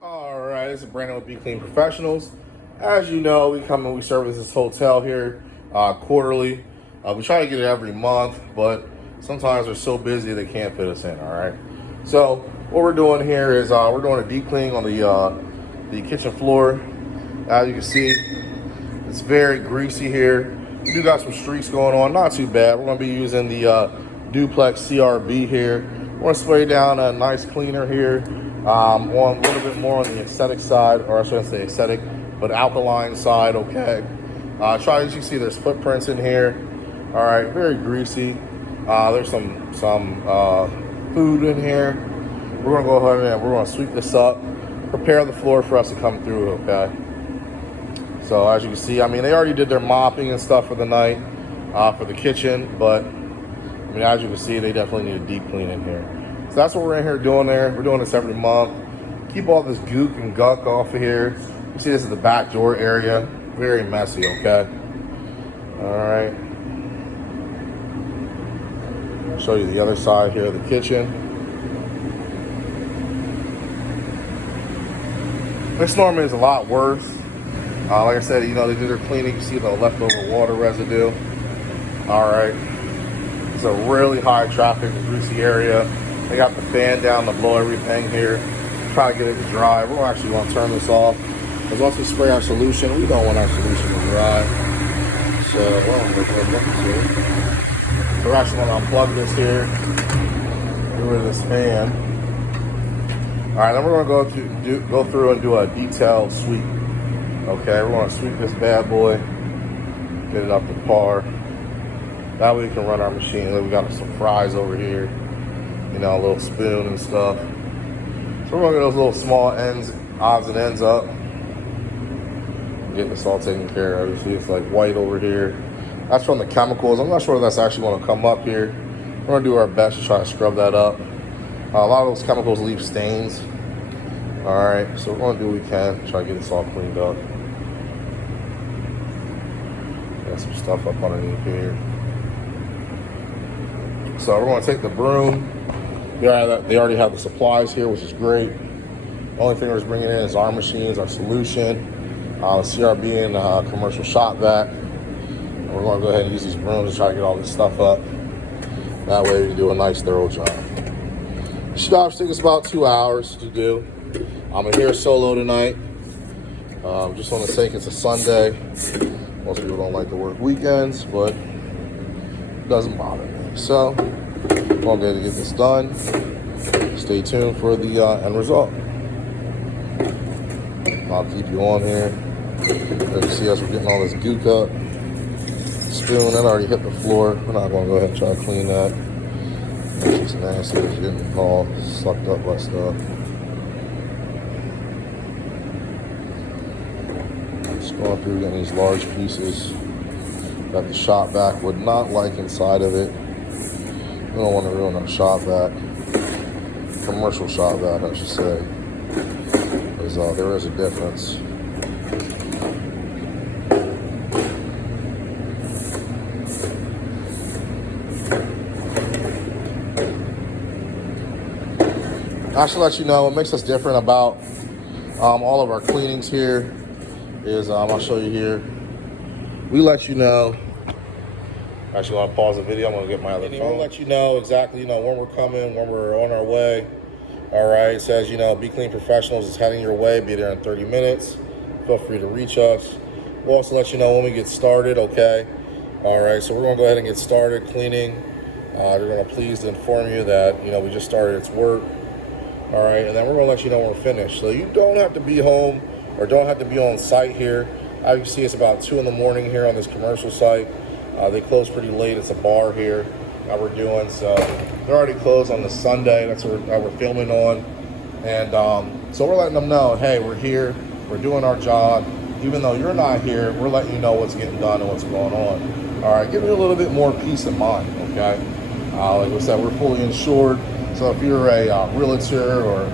All right, this is Brandon with Be Clean Professionals. As you know, we come and we service this hotel here quarterly. We try to get it every month, but sometimes they're so busy they can't fit us in. All right. So what we're doing here is we're doing a deep clean on the kitchen floor. As you can see, it's very greasy here. We do got some streaks going on, not too bad. We're going to be using the Duplex CRB here. We're going to spray down a nice cleaner here. On a little bit more on the aesthetic side, or I shouldn't say aesthetic, but alkaline side, okay. Try, as you see, there's footprints in here. All right, very greasy. There's some food in here. We're gonna go ahead and we're gonna sweep this up, prepare the floor for us to come through, okay. So as you can see, I mean, they already did their mopping and stuff for the night, for the kitchen, but I mean, as you can see, they definitely need a deep clean in here. So that's what we're in here doing there. We're doing this every month. Keep all this gook and gunk off of here. You see this is the back door area. Very messy, okay? All right. I'll show you the other side here of the kitchen. This normally is a lot worse. Like I said, you know, they do their cleaning. You see the leftover water residue. All right. It's a really high traffic, greasy area. They got the fan down to blow everything here. Try to get it to dry. We're actually going to turn this off. Because once we spray our solution, we don't want our solution to dry. So, we're actually going to unplug this here. Get rid of this fan. All right, then we're going to go through and do a detailed sweep. Okay, we're going to sweep this bad boy. Get it up to par. That way we can run our machine. Then we got some fries over here. You know, a little spoon and stuff. So we're gonna get those little small odds and ends up. Get this all taken care of. You see it's like white over here. That's from the chemicals. I'm not sure if that's actually gonna come up here. We're gonna do our best to try to scrub that up. A lot of those chemicals leave stains. All right, so we're gonna do what we can. Try to get this all cleaned up. Got some stuff up underneath here. So we're gonna take the broom. They already have the supplies here, which is great. The only thing we're bringing in is our machines, our solution, the CRB and commercial shop vac. And we're going to go ahead and use these brooms to try to get all this stuff up. That way we can do a nice thorough job. This should obviously take us about 2 hours to do. I'm here solo tonight. Just on the sake it's a Sunday. Most people don't like to work weekends, but it doesn't bother me. So, I'm going to get this done. Stay tuned for the end result. I'll keep you on here. As you see us, we're getting all this gook up. Spoon, that already hit the floor. We're not going to go ahead and try to clean that. It's just nasty. It's getting all sucked up by stuff. Just going through getting these large pieces that the shop vac would not like inside of it. We don't want to ruin our shop vac, commercial shop vac, I should say, because there is a difference. I should let you know what makes us different about all of our cleanings here is, I'll show you here. We let you know. Actually, want to pause the video. I'm going to get my other phone. We'll let you know exactly, when we're coming, when we're on our way. All right. It says, Be Clean Professionals is heading your way. Be there in 30 minutes. Feel free to reach us. We'll also let you know when we get started, okay? All right. So we're going to go ahead and get started cleaning. We're going to please inform you that, we just started its work. All right. And then we're going to let you know when we're finished. So you don't have to be home or don't have to be on site here. As you see, it's about 2 in the morning here on this commercial site. They close pretty late. It's a bar here that we're doing. So they're already closed on the Sunday. That's what we're filming on. And so we're letting them know, hey, we're here. We're doing our job. Even though you're not here, we're letting you know what's getting done and what's going on. All right, give me a little bit more peace of mind, okay? Like I said, we're fully insured. So if you're a realtor or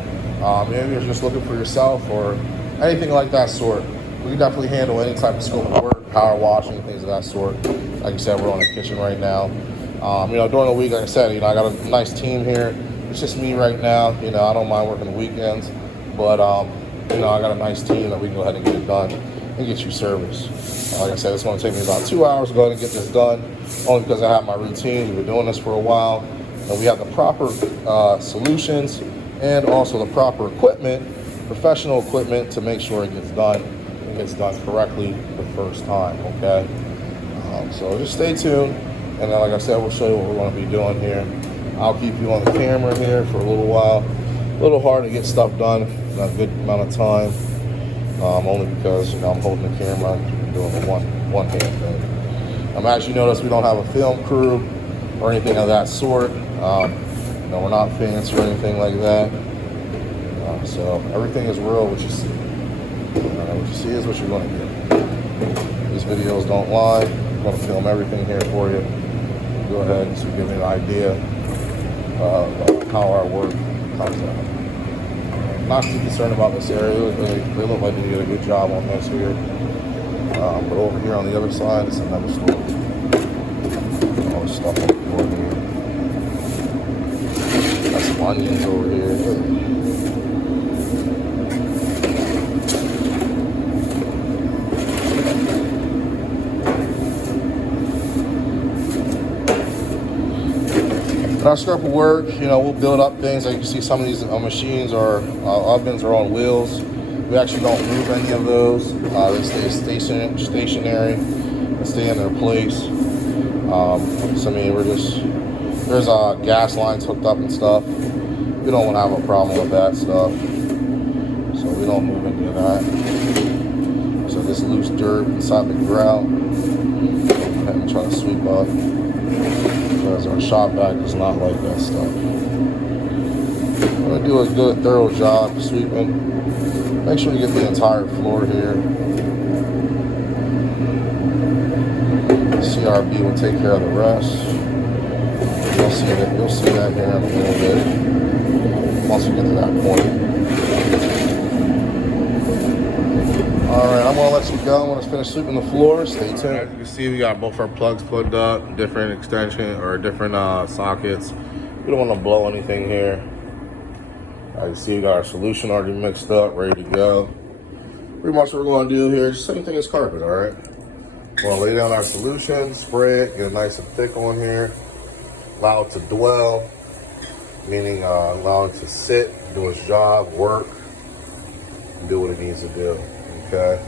maybe you're just looking for yourself or anything like that sort, we can definitely handle any type of scope of work, power washing, things of that sort. Like you said, we're on the kitchen right now. During the week, like I said, I got a nice team here. It's just me right now. I don't mind working the weekends, but you know, I got a nice team that we can go ahead and get it done and get you service. Like I said, it's going to take me about 2 hours to go ahead and get this done, only because I have my routine. We've been doing this for a while, and we have the proper solutions and also the proper equipment, professional equipment, to make sure it gets done and gets done correctly the first time, okay? So just stay tuned, and then like I said, we'll show you what we're going to be doing here. I'll keep you on the camera here for a little while. A little hard to get stuff done in a good amount of time, only because, you know, I'm holding the camera and doing the one hand thing. As you notice, we don't have a film crew or anything of that sort. You know, we're not fancy or anything like that. So everything is real, what you see. What you see is what you're going to get. These videos don't lie. I'm going to film everything here for you. Go ahead and give you an idea of how our work comes out. Not too concerned about this area. They look like they did a good job on this here. But over here on the other side, it's another story. All this stuff on the floor here. Got some onions over here. Our scope of work, you know, we'll build up things. Like you can see, some of these machines or ovens are on wheels. We actually don't move any of those. They stay stationary and stay in their place. So I mean, there's gas lines hooked up and stuff. We don't want to have a problem with that stuff. So we don't move any of that. So this loose dirt inside the grout, go ahead and try to sweep up. Because our shop vac does not like that stuff. I'm going to do a good, thorough job sweeping. Make sure you get the entire floor here. CRB will take care of the rest. You'll see that here in a little bit, once you get to that point. Alright, I'm going to let you go. I'm going to finish sweeping the floor. Stay tuned. As you can see, we got both our plugs plugged up, different extension or different sockets. We don't want to blow anything here. As you see, we got our solution already mixed up, ready to go. Pretty much what we're going to do here is the same thing as carpet, alright? We're going to lay down our solution, spray it, get it nice and thick on here. Allow it to dwell, meaning allow it to sit, do its job, work, and do what it needs to do. Okay,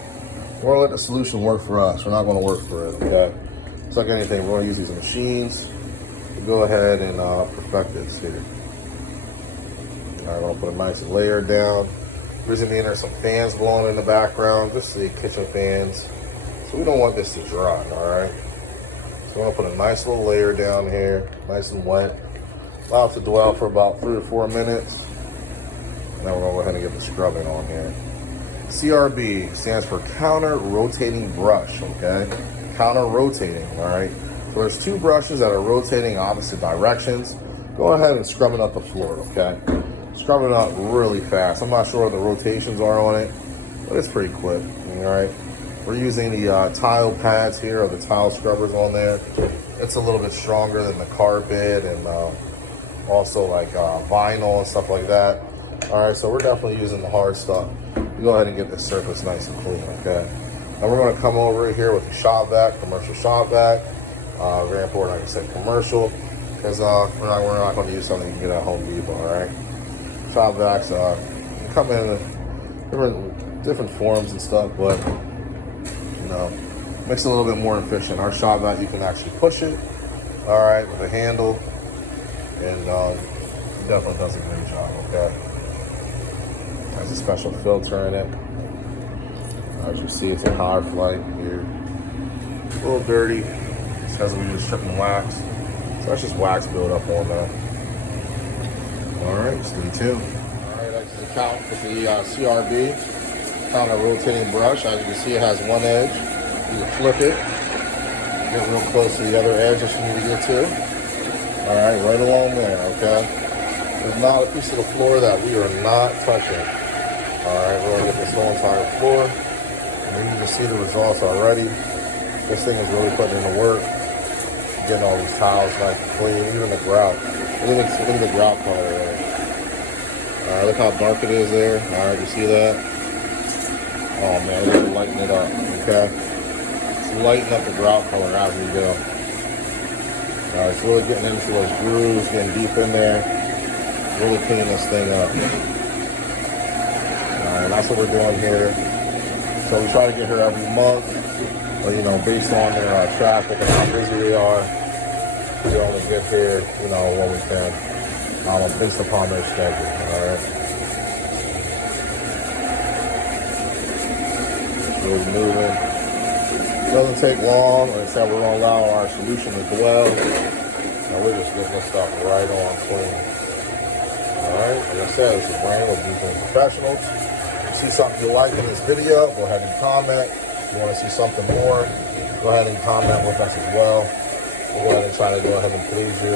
we're gonna let the solution work for us. We're not gonna work for it. Okay, it's like anything. We're gonna use these machines to go ahead and perfect this here. All right, we're gonna put a nice layer down. Reason being, there's some fans blowing in the background, just the kitchen fans. So we don't want this to dry. All right, so we're gonna put a nice little layer down here, nice and wet. Allow it to dwell for about 3 or 4 minutes. And then we're gonna go ahead and get the scrubbing on here. CRB stands for counter rotating brush, okay? Counter rotating, all right? So there's 2 brushes that are rotating opposite directions. Go ahead and scrub it up the floor, okay? Scrub it up really fast. I'm not sure what the rotations are on it, but it's pretty quick, all right? We're using the tile pads here, or the tile scrubbers on there. It's a little bit stronger than the carpet and also like vinyl and stuff like that. All right, so we're definitely using the hard stuff. Go ahead and get this surface nice and clean, okay? Now we're gonna come over here with the shop vac, commercial shop vac. Very important, like I said, commercial, because we're not gonna use something you can get at Home Depot, all right? Shop vacs come in different forms and stuff, but you know, makes it a little bit more efficient. Our shop vac, you can actually push it, all right, with a handle, and it definitely does a great job, okay? There's a special filter in it. As you see, it's a high flight here. A little dirty. It says we just stripping wax. So that's just wax buildup on that. Alright, stay tuned. Alright, that's the count with the CRB. Counter rotating brush. As you can see, it has one edge. You can flip it. Get real close to the other edge that you need to get to. Alright, right along there, okay? There's not a piece of the floor that we are not touching. Alright, we're gonna get this whole entire floor. And you can see the results already. This thing is really putting in the work. Getting all these tiles nice and clean, even the grout. Look at the grout color there. Alright, look how dark it is there. Alright, you see that? Oh man, we're gonna lighten it up, okay? Let's lighten up the grout color as we go. It's really getting into those grooves, getting deep in there, really cleaning this thing up. Alright, that's what we're doing here. So we try to get here every month, or based on their traffic and how busy they are. We only get here, when we can, based upon their schedule. Alright. Really moving. It doesn't take long. Like I said, we're going to allow our solution to dwell. And we're just getting this stuff right on clean. Alright, like I said, this is Brandon with Beacon Professionals. If you see something you like in this video, go ahead and comment. If you want to see something more, go ahead and comment with us as well. We'll go ahead and try to go ahead and please you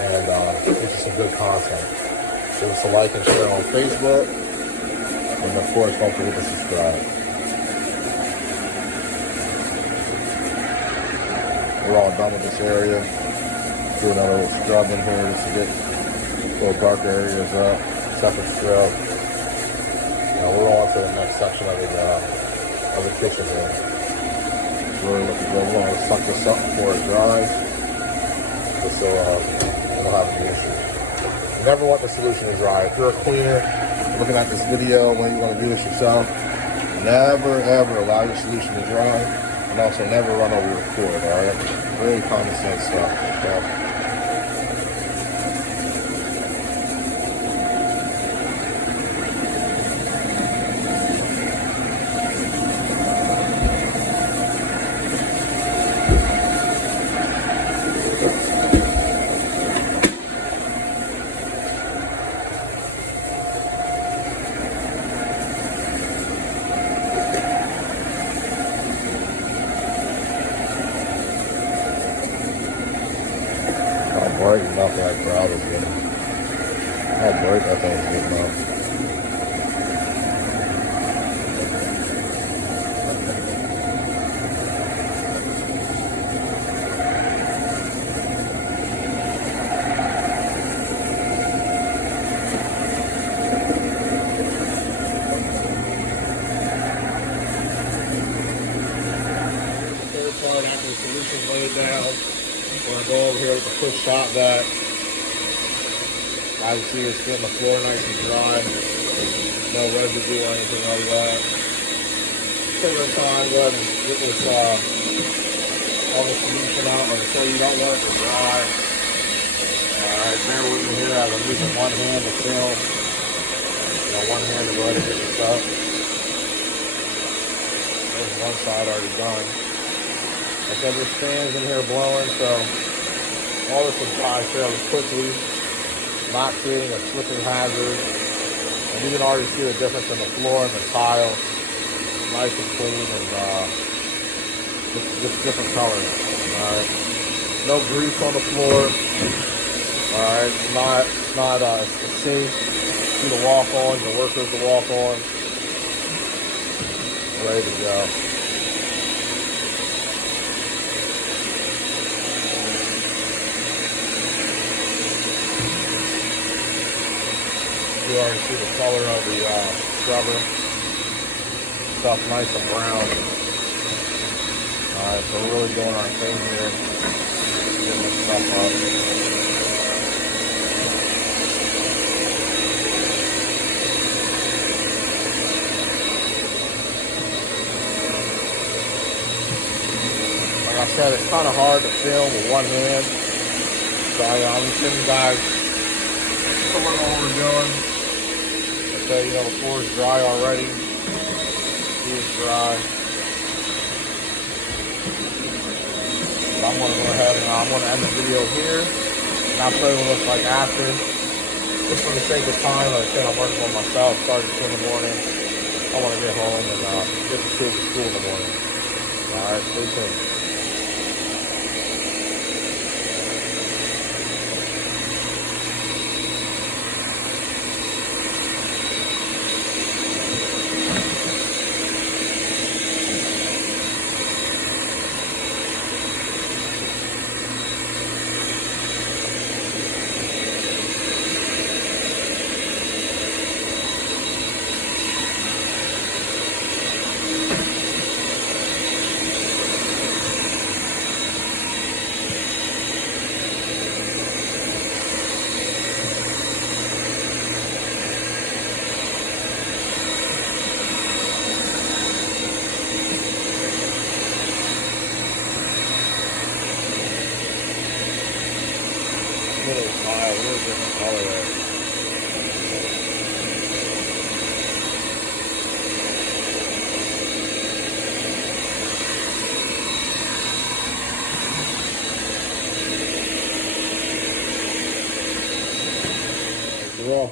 and get you some good content. Give us a like and share on Facebook. And of course, don't forget to subscribe. We're all done with this area. Do another little scrub in here just to get little darker areas up. Separate scrub. Now we're on to the next section of the kitchen here. Really looking good. We're going to suck this up before it dries, just so we don't have any issues. You never want the solution to dry. If you're a cleaner looking at this video, when you want to do this yourself, never ever allow your solution to dry. And also never run over your cord, alright? Very common sense stuff, okay? Bright enough that grout is getting. How bright that thing's getting up. Third part after the solution's laid down. We're going to go over here with the push top vac. As you see, it's getting the floor nice and dry. No residue or anything like that. Take your time, go ahead and get this all the solution out. Like I said, you don't want it to dry. Alright, bear with me here as I'm using one hand to fill. One hand to go ahead and get this up. There's one side already done. Like I said, there's fans in here blowing, so all this will dry fairly quickly, not creating a slipping hazard. And you can already see the difference in the floor and the tile. Nice and clean and just different colors. Alright. No grease on the floor. Alright, it's safe. You to walk on, the workers to walk on. Ready to go. You already see the color of the scrubber. Stuff nice and brown. Alright, so we're really doing our thing here. Getting this stuff up. Like I said, it's kind of hard to film with one hand. So I'm just showing you guys what we're doing. Okay, the floor is dry already. It's dry. But I'm going to go ahead and I'm going to end the video here. And I'll show you what it looks like after. Just for the sake of time, like I said, I'm working on myself. Started at 2 in the morning. I want to get home and get the kids to school in the morning. Alright, stay tuned.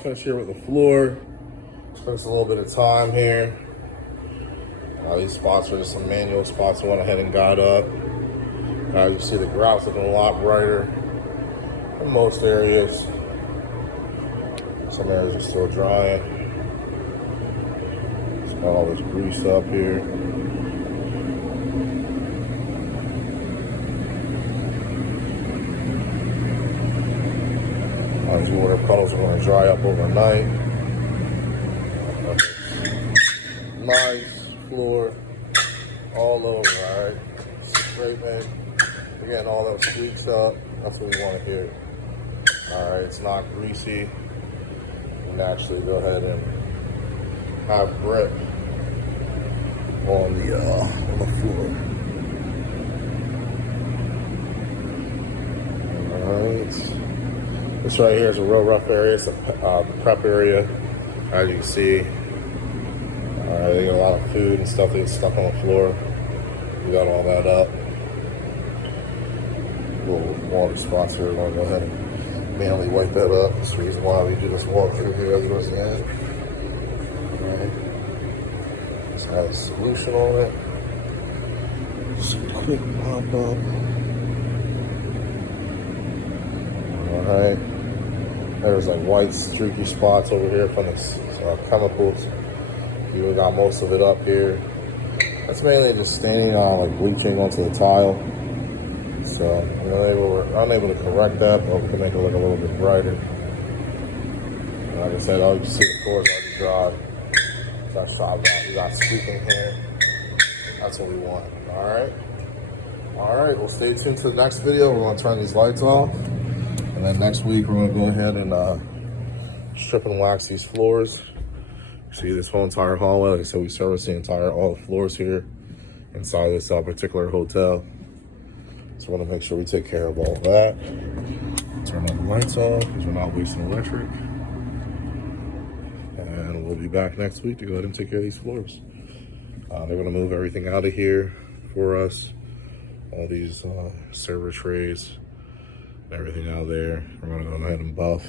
finish here with the floor. Spend a little bit of time here. These spots are just some manual spots I went ahead and got up. As you see, the grout's looking a lot brighter in most areas. Some areas are still drying. It's got all this grease up here. These water puddles are going to dry up overnight. Nice floor all over, all right? Scraping. We're getting all those streaks up. That's what we want to hear. All right, it's not greasy. You can actually go ahead and have grip on the floor. All right. This right here is a real rough area. It's the prep area, as you can see. They got a lot of food and stuff that gets stuck on the floor. We got all that up. Little water spots here. We're going to go ahead and manually wipe that up. That's the reason why we do this walkthrough here towards the end. Alright. This has a solution on it. Just a quick pop up. Alright. There's like white streaky spots over here from the chemicals. You got most of it up here. That's mainly just staining like bleaching onto the tile. So we're unable to correct that, but we can make it look a little bit brighter. And like I said, all you can see the floor is already dry. That's out. We got squeaking here. That's what we want. Alright. Alright, well stay tuned to the next video. We're gonna turn these lights off. And then next week we're gonna go ahead and strip and wax these floors. See this whole entire hallway. Like I said, we service all the floors here inside this particular hotel. So we want to make sure we take care of all of that. Turn all the lights off because we're not wasting electric. And we'll be back next week to go ahead and take care of these floors. They're going to move everything out of here for us. All these server trays, everything out there. We're going to go ahead and buff.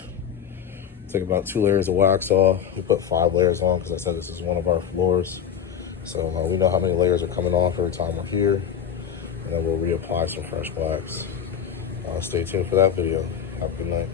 Take about 2 layers of wax off. We put 5 layers on because I said this is one of our floors. So we know how many layers are coming off every time we're here. And then we'll reapply some fresh wax. Stay tuned for that video. Have a good night.